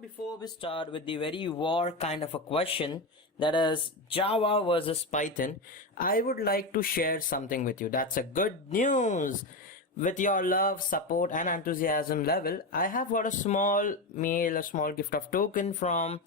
Before we start with the very war kind of a question, that is Java versus Python, I would like to share something with you. That's a good news. With your love, support and enthusiasm level, I have got a small mail, a small gift of token from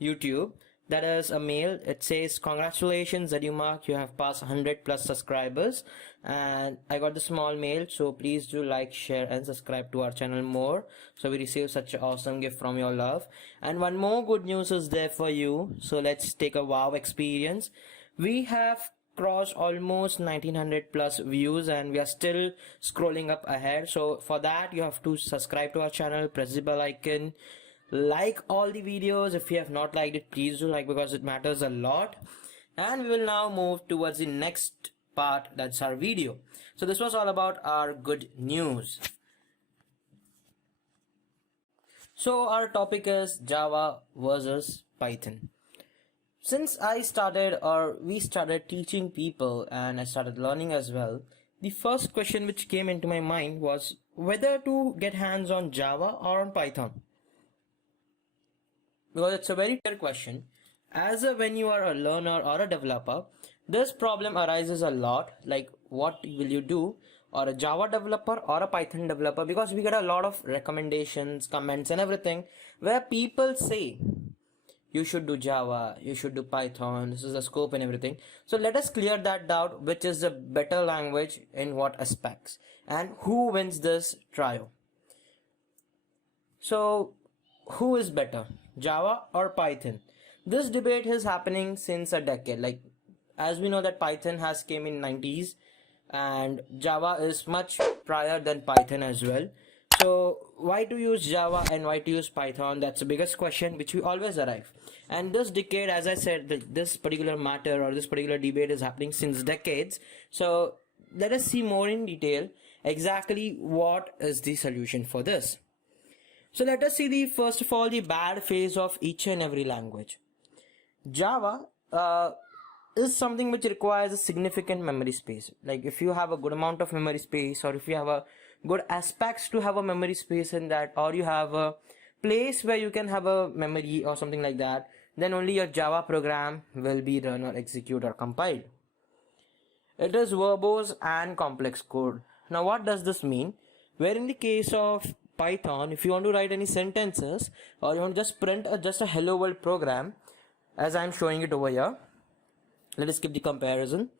YouTube. That is a mail. It says, congratulations Edu-Mark, you have passed 100 plus subscribers. And I got the small mail, so please do like, share and subscribe to our channel more, so we receive such an awesome gift from your love. And one more good news is there for you, so let's take a wow experience. We have crossed almost 1900 plus views and we are still scrolling up ahead. So for that you have to subscribe to our channel, press the bell icon, like all the videos. If you have not liked it, please do like, because it matters a lot. And we will now move towards the next part, that's our video. So this was all about our good news. So our topic is Java versus Python. Since we started teaching people and I started learning as well, the first question which came into my mind was whether to get hands on Java or on Python. Because it's a very fair question. When you are a learner or a developer, this problem arises a lot, like what will you do, or a Java developer or a Python developer, because we get a lot of recommendations, comments and everything where people say you should do Java, you should do Python, this is the scope and everything. So let us clear that doubt, which is a better language in what aspects and who wins this trial. So who is better, Java or Python? This debate is happening since a decade. Like, as we know that Python has came in 90s and Java is much prior than Python as well. So why to use Java and why to use Python? That's the biggest question which we always arrive. And this decade, as I said, this particular matter or this particular debate is happening since decades. So let us see more in detail exactly what is the solution for this. So let us see first of all the bad phase of each and every language. Java is something which requires a significant memory space. Like if you have a good amount of memory space, or if you have a good aspects to have a memory space in that, or you have a place where you can have a memory or something like that, then only your Java program will be run or execute or compiled. It is verbose and complex code. Now what does this mean? Where in the case of Python, if you want to write any sentences or you want to just print just a hello world program, as I am showing it over here, let us skip the comparison.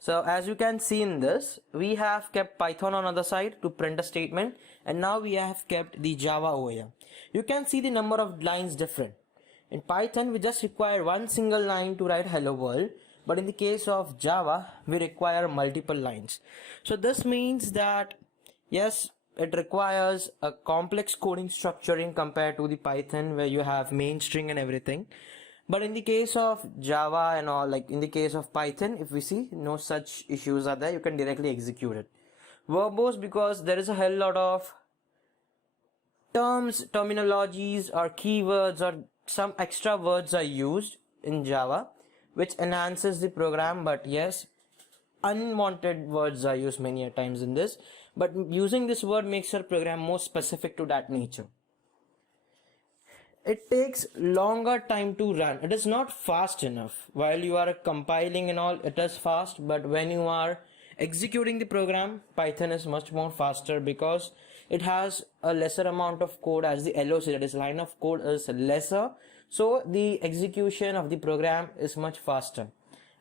So as you can see in this, we have kept Python on other side to print a statement, and now we have kept the Java over here. You can see the number of lines different. In Python we just require one single line to write hello world, but in the case of Java we require multiple lines. So this means that yes, it requires a complex coding structuring compared to the Python where you have main string and everything. But in the case of Java and all, like in the case of Python, if we see, no such issues are there, you can directly execute it. Verbose, because there is a hell lot of terms, terminologies or keywords or some extra words are used in Java which enhances the program, but yes, unwanted words are used many a times in this, but using this word makes your program more specific to that nature. It takes longer time to run. It is not fast enough. While you are compiling and all, it is fast, but when you are executing the program, Python is much more faster because it has a lesser amount of code, as the LOC, that is line of code, is lesser, so the execution of the program is much faster.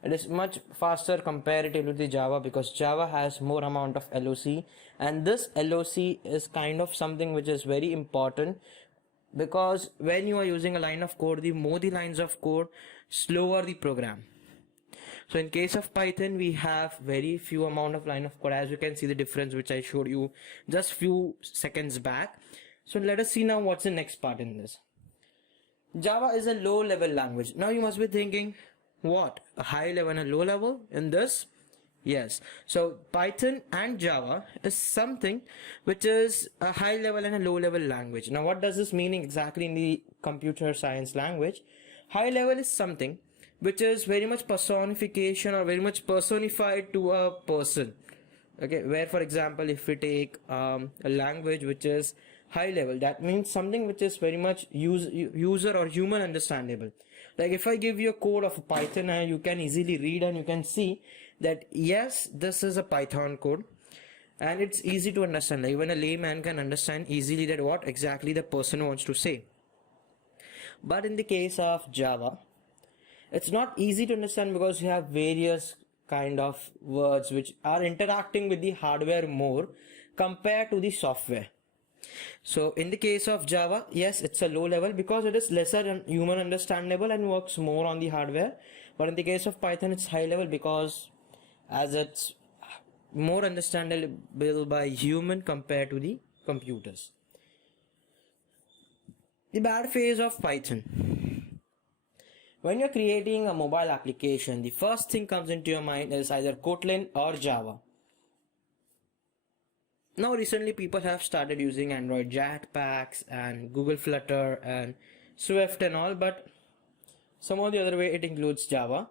It is much faster comparatively to the Java, because Java has more amount of LOC, and this LOC is kind of something which is very important, because when you are using a line of code, the more the lines of code, slower the program. So in case of Python, we have very few amount of line of code, as you can see the difference which I showed you just few seconds back. So let us see now what's the next part in this. Java is a low level language. Now you must be thinking, what, a high level and a low level in this? Yes, so Python and Java is something which is a high level and a low level language. Now what does this mean exactly in the computer science language? High level is something which is very much personification or very much personified to a person. Okay, where for example, if we take a language which is high level. That means something which is very much user or human understandable. Like if I give you a code of Python and you can easily read and you can see that yes, this is a Python code and it's easy to understand. Like even a layman can understand easily that what exactly the person wants to say. But in the case of Java, it's not easy to understand because you have various kind of words which are interacting with the hardware more compared to the software. So in the case of Java, yes, it's a low level because it is lesser human understandable and works more on the hardware. But in the case of Python, it's high level because as it's more understandable by human compared to the computers. The bad phase of Python. When you're creating a mobile application, the first thing comes into your mind is either Kotlin or Java. Now recently people have started using Android Jetpacks and Google Flutter and Swift and all, but some of the other way it includes Java.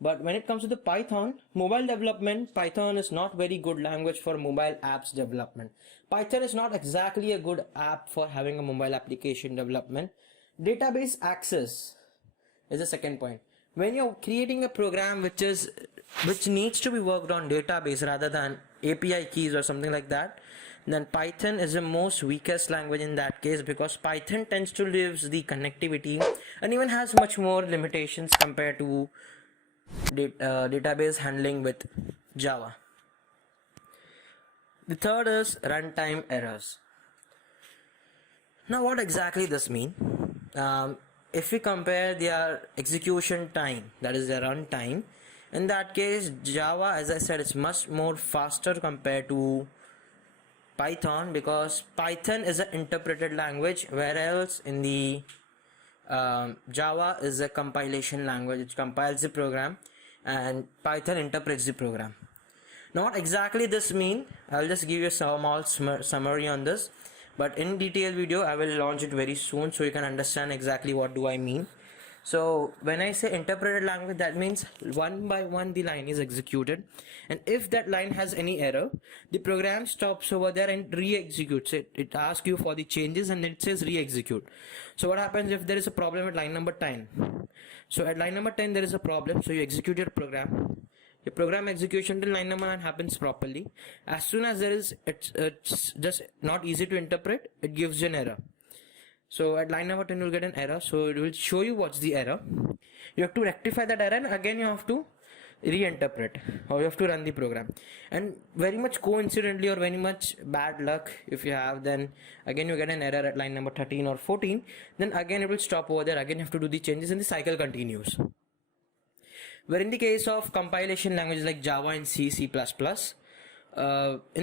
But when it comes to the Python, mobile development, Python is not very good language for mobile apps development. Python is not exactly a good app for having a mobile application development. Database access is the second point. When you're creating a program which needs to be worked on database rather than API keys or something like that, then Python is the most weakest language in that case because Python tends to lose the connectivity and even has much more limitations compared to database handling with Java. The third is runtime errors. Now what exactly this mean? If we compare their execution time, that is their runtime, in that case Java, as I said, is much more faster compared to Python because Python is an interpreted language, whereas in the Java is a compilation language which compiles the program and Python interprets the program. Now what exactly this mean? I'll just give you a small summary on this, but in detail video I will launch it very soon so you can understand exactly what do I mean. So when I say interpreted language, that means one by one the line is executed, and if that line has any error, the program stops over there and re-executes it. It asks you for the changes and then it says re-execute. So what happens if there is a problem at line number 10? So at line number 10 there is a problem, so you execute your program. Your program execution till line number 9 happens properly. As soon as it's just not easy to interpret, it gives you an error. So at line number 10 you'll get an error, so it will show you what's the error. You have to rectify that error and again you have to reinterpret or you have to run the program. And very much coincidentally or very much bad luck if you have, then again you get an error at line number 13 or 14, then again it will stop over there, again you have to do the changes and the cycle continues. Where in the case of compilation languages like Java and C, C++, in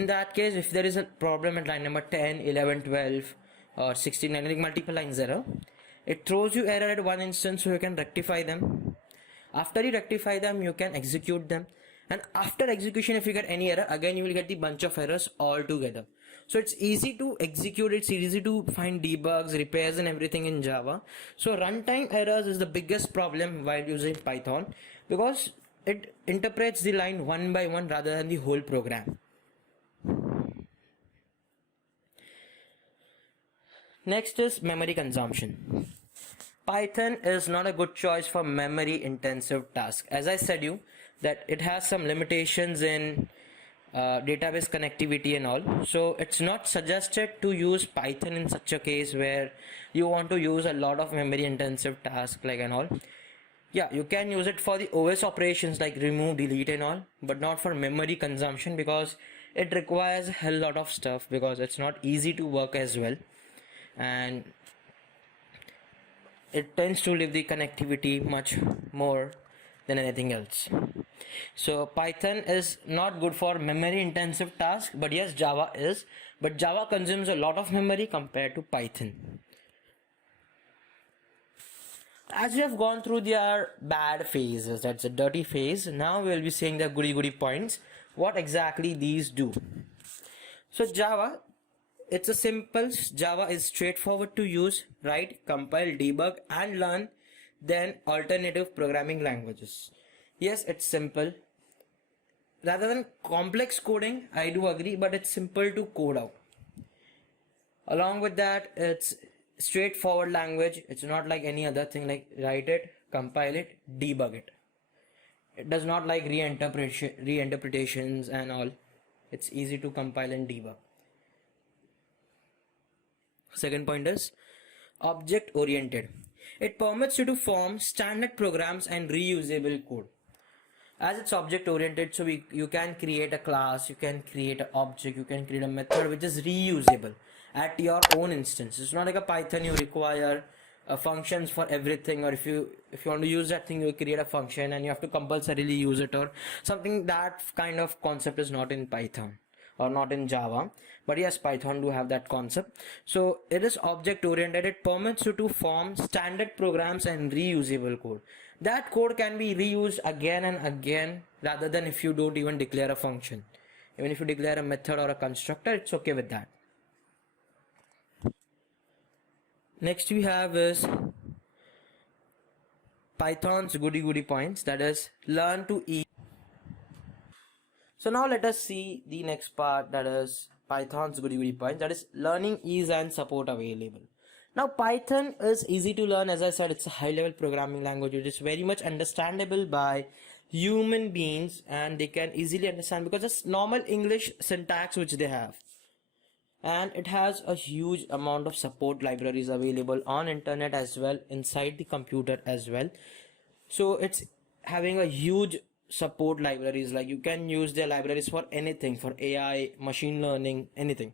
that case if there is a problem at line number 10, 11, 12 or 16, like multiple lines error, it throws you error at one instance so you can rectify them. After you rectify them, you can execute them, and after execution if you get any error, again you will get the bunch of errors all together. So it's easy to execute, it's easy to find debugs, repairs and everything in Java. So runtime errors is the biggest problem while using Python because it interprets the line one by one rather than the whole program. Next is memory consumption. Python is not a good choice for memory intensive tasks. As I said you that it has some limitations in database connectivity and all, so it's not suggested to use Python in such a case where you want to use a lot of memory intensive tasks like and all. Yeah, you can use it for the OS operations like remove, delete and all, but not for memory consumption because it requires a hell lot of stuff because it's not easy to work as well, and it tends to leave the connectivity much more than anything else. So Python is not good for memory intensive tasks, but yes, Java is, but Java consumes a lot of memory compared to Python. As we have gone through their bad phases, that's a dirty phase, now we will be seeing the goody points, what exactly these do. So Java, it's a simple, Java is straightforward to use, write, compile, debug and learn than alternative programming languages. Yes, it's simple. Rather than complex coding, I do agree, but it's simple to code out. Along with that, it's straightforward language. It's not like any other thing like write it, compile it, debug it. It does not like reinterpretations and all. It's easy to compile and debug. Second point is object oriented. It permits you to form standard programs and reusable code. As it's object oriented, so you can create a class, you can create an object, you can create a method which is reusable at your own instance. It's not like a Python you require functions for everything, or if you want to use that thing, you create a function and you have to compulsorily use it or something. That kind of concept is not in Python or not in Java, but yes, Python do have that concept. So it is object oriented. It permits you to form standard programs and reusable code. That code can be reused again and again, rather than if you don't even declare a function. Even if you declare a method or a constructor, it's okay with that. Next we have is Python's goody points, that is learn to ease. So now let us see the next part, that is Python's goody points, that is learning ease and support available. Now Python is easy to learn. As I said, it's a high level programming language. It is very much understandable by human beings and they can easily understand because it's normal English syntax which they have. And it has a huge amount of support libraries available on internet as well, inside the computer as well. So it's having a huge support libraries, like you can use their libraries for anything, for AI, machine learning, anything.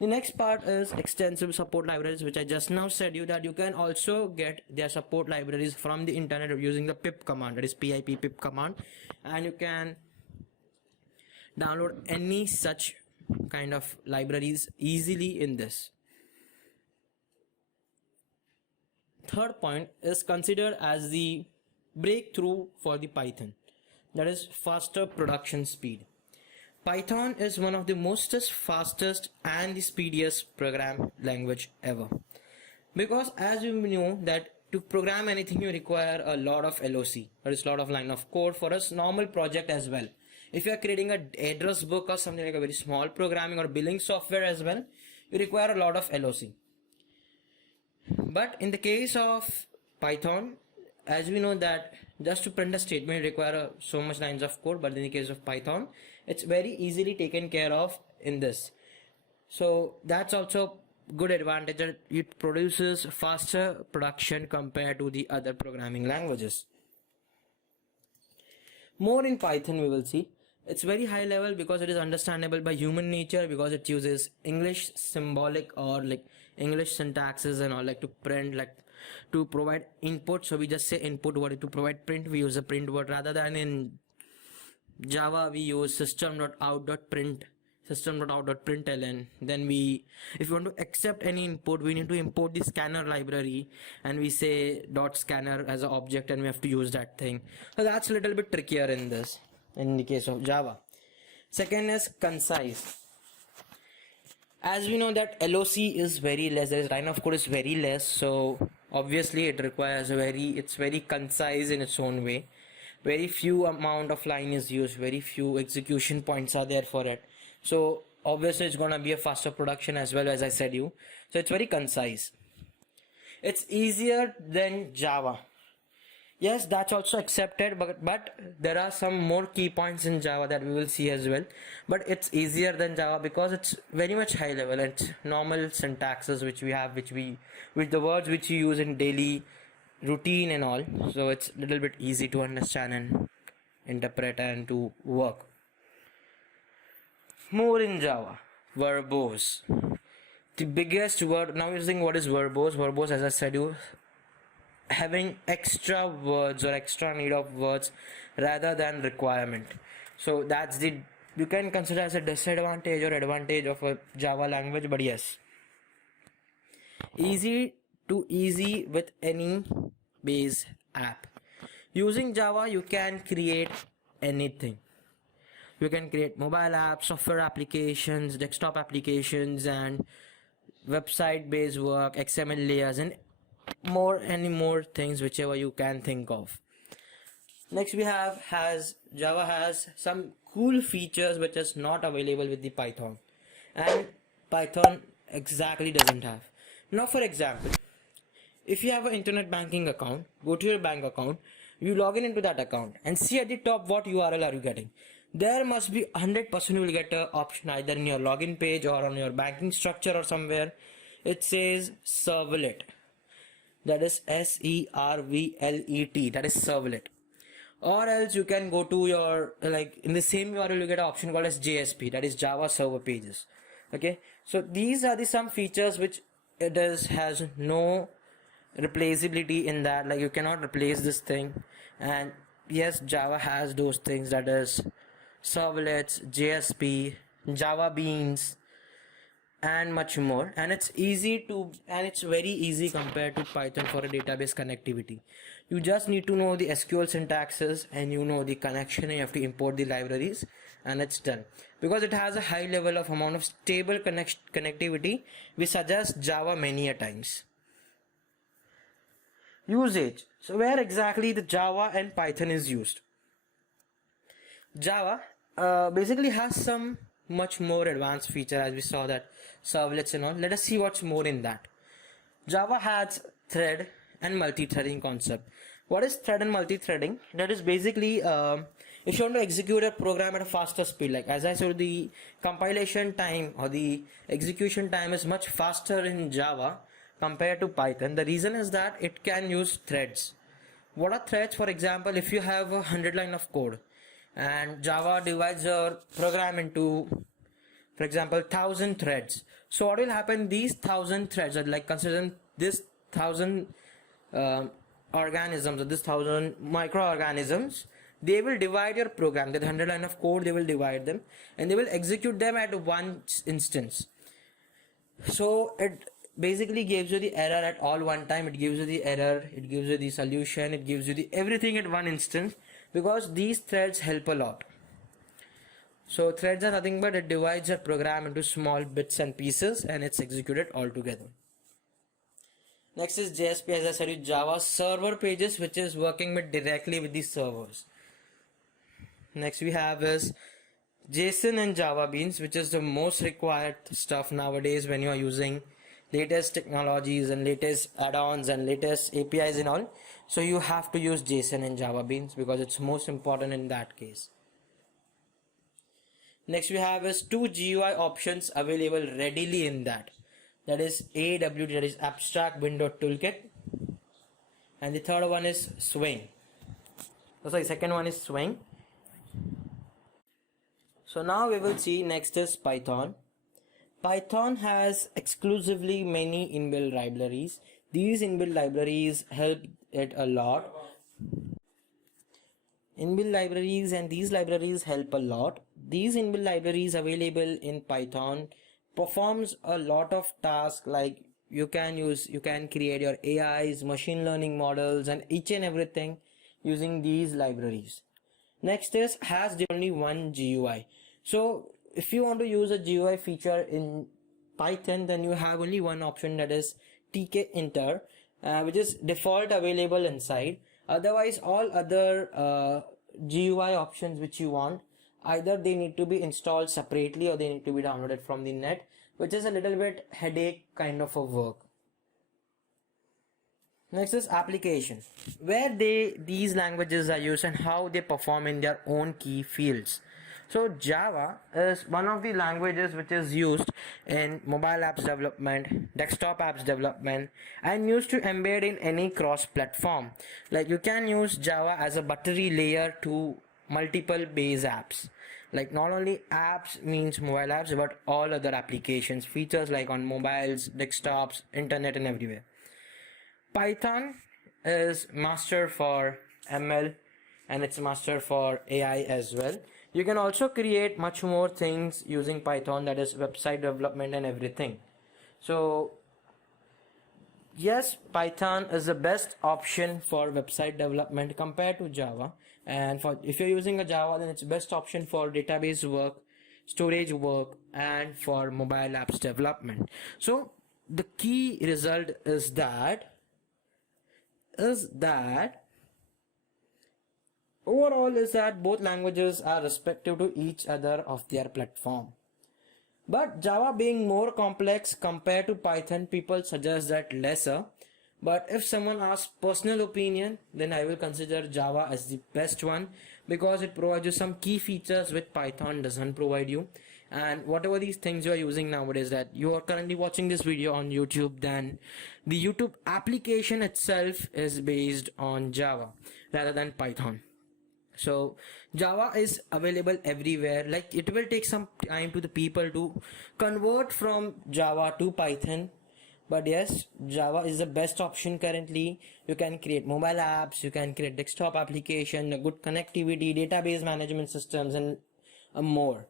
The next part is extensive support libraries, which I just now said you that you can also get their support libraries from the internet using the pip command, that is pip command, and you can download any such kind of libraries easily in this. Third point is considered as the breakthrough for the Python, that is faster production speed. Python is one of the most fastest and the speediest program language ever, because as you know that to program anything you require a lot of LOC, that is a lot of line of code for a normal project as well. If you are creating a address book or something like a very small programming or billing software as well, you require a lot of LOC. But in the case of Python, as we know that just to print a statement you require so much lines of code, but in the case of Python, it's very easily taken care of in this. So that's also good advantage, that it produces faster production compared to the other programming languages. More in Python we will see. It's very high level because it is understandable by human nature, because it uses English symbolic or like English syntaxes and all, like to print, like to provide input. So we just say input word. To provide print we use a print word, rather than in Java we use system.out.println. Then we, if you want to accept any input, we need to import the scanner library and we say .scanner as an object and we have to use that thing. So that's a little bit trickier in this, in the case of Java. Second is concise. As we know that LOC is very less, there is line of code is very less, so obviously it requires it's very concise in its own way. Very few amount of line is used, very few execution points are there for it. So obviously it's gonna be a faster production as well, as I said you. So it's very concise. It's easier than Java. Yes, that's also accepted, but there are some more key points in Java that we will see as well. But it's easier than Java because it's very much high level. It's normal syntaxes which we have, with the words which you use in daily routine and all. So it's a little bit easy to understand and interpret and to work. More in Java, verbose. The biggest word, now using what is verbose. Verbose, as I said you, having extra words or extra need of words rather than requirement. So that's the, you can consider as a disadvantage or advantage of a Java language, but yes, easy with any base app. Using Java you can create anything. You can create mobile apps, software applications, desktop applications, and website based work, XML layers, and any more things whichever you can think of. Next we have Java has some cool features which is not available with the Python, and Python exactly doesn't have. Now, for example, if you have an internet banking account, go to your bank account, you log in into that account and see at the top what URL are you getting. There must be 100% you will get an option either in your login page or on your banking structure or somewhere. It says servlet. That is servlet. That is servlet. Or else you can go to your, like in the same URL you get an option called as JSP, that is Java Server Pages. Okay, so these are the some features which it has no replaceability in that, like you cannot replace this thing. And yes, Java has those things, that is servlets, JSP, Java Beans, and much more. And it's very easy compared to Python for a database connectivity. You just need to know the SQL syntaxes and you know the connection, and you have to import the libraries, and it's done. Because it has a high level of amount of stable connectivity, we suggest Java many a times. Usage. So where exactly the Java and Python is used? Java basically has some much more advanced feature, as we saw that servlets and all. Let us see what's more in that. Java has thread and multi-threading concept. What is thread and multi-threading? That is basically if you want to execute a program at a faster speed, like as I said, the compilation time or the execution time is much faster in Java compared to Python. The reason is that it can use threads. What are threads? For example, if you have 100 line of code and Java divides your program into, for example, 1000 threads. So what will happen? These 1000 threads are like, consider this 1000 organisms, or this 1000 microorganisms. They will divide your program. That 100 line of code, they will divide them and they will execute them at one instance. So it basically gives you the error at all one time. It gives you the error, it gives you the solution, it gives you the everything at one instance, because these threads help a lot. So threads are nothing but it divides your program into small bits and pieces and it's executed all together. Next is JSP, as I said, Java Server Pages, which is working directly with the servers. Next we have is JSON and Java Beans, which is the most required stuff nowadays when you are using latest technologies and latest add-ons and latest APIs and all. So you have to use JSON and Java Beans because it's most important in that case. Next we have is two GUI options available readily in that. That is AWT, that is Abstract Window Toolkit, and the third one is Swing. Second one is Swing. So now we will see next is Python. Python has exclusively many inbuilt libraries. These inbuilt libraries help it a lot. Inbuilt libraries, and these libraries help a lot. These inbuilt libraries available in Python performs a lot of tasks, like you can create your AIs, machine learning models, and each and everything using these libraries. Next is has only one GUI. So if you want to use a GUI feature in Python, then you have only one option, that is tkinter, which is default available inside. Otherwise, all other GUI options which you want, either they need to be installed separately or they need to be downloaded from the net, which is a little bit headache kind of a work. Next is application, where these languages are used and how they perform in their own key fields. So Java is one of the languages which is used in mobile apps development, desktop apps development, and used to embed in any cross-platform. Like you can use Java as a buttery layer to multiple base apps. Like not only apps means mobile apps, but all other applications, features like on mobiles, desktops, internet, and everywhere. Python is master for ML and it's master for AI as well. You can also create much more things using Python, that is website development and everything. So yes, Python is the best option for website development compared to Java. And if you're using a Java, then it's best option for database work, storage work, and for mobile apps development. So the key result is that overall is that both languages are respective to each other of their platform. But Java being more complex compared to Python, people suggest that lesser. But if someone asks personal opinion, then I will consider Java as the best one because it provides you some key features which Python doesn't provide you. And whatever these things you are using nowadays, that you are currently watching this video on YouTube, then the YouTube application itself is based on Java rather than Python. So Java is available everywhere. Like, it will take some time to the people to convert from Java to Python, but yes, Java is the best option currently. You can create mobile apps, you can create desktop application, a good connectivity, database management systems, and more.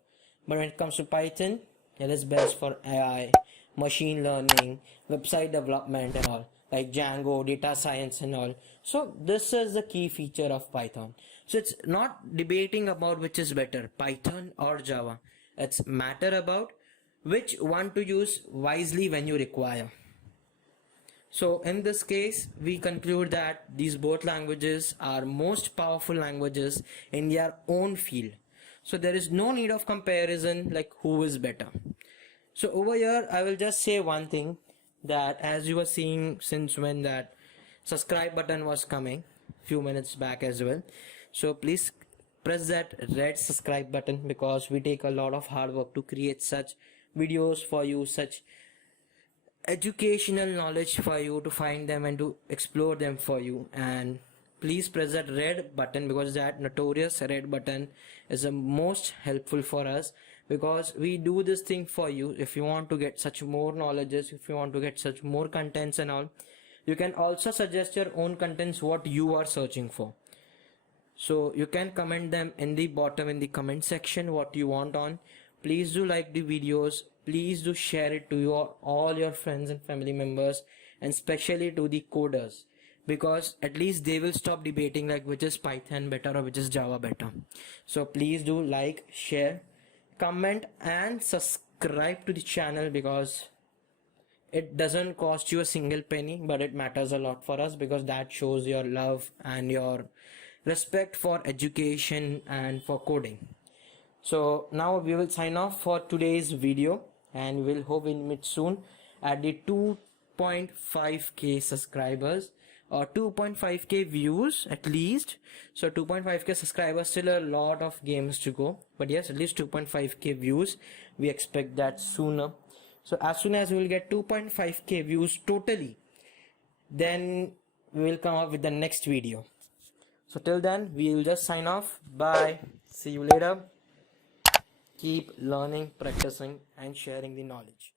But when it comes to Python, it is best for AI, machine learning, website development and all, like Django, data science and all. So this is the key feature of Python. So it's not debating about which is better, Python or Java. It's matter about which one to use wisely when you require. So in this case, we conclude that these both languages are most powerful languages in their own field. So there is no need of comparison like who is better. So over here, I will just say one thing, that as you were seeing since when that subscribe button was coming few minutes back as well. So please press that red subscribe button because we take a lot of hard work to create such videos for you, such educational knowledge for you to find them and to explore them for you. And please press that red button because that notorious red button is the most helpful for us, because we do this thing for you. If you want to get such more knowledges, if you want to get such more contents and all, you can also suggest your own contents what you are searching for. So you can comment them in the bottom in the comment section what you want on. Please do like the videos, please do share it to all your friends and family members, and especially to the coders, because at least they will stop debating like which is Python better or which is Java better. So please do like, share, comment and subscribe to the channel, because it doesn't cost you a single penny, but it matters a lot for us because that shows your love and your respect for education and for coding. So now we will sign off for today's video, and we'll hope we meet soon at the 2.5k subscribers or 2.5k views at least. So 2.5k subscribers, still a lot of games to go, but yes, at least 2.5k views, we expect that sooner. So as soon as we will get 2.5k views totally, then we will come up with the next video. So till then, we will just sign off. Bye, see you later. Keep learning, practicing and sharing the knowledge.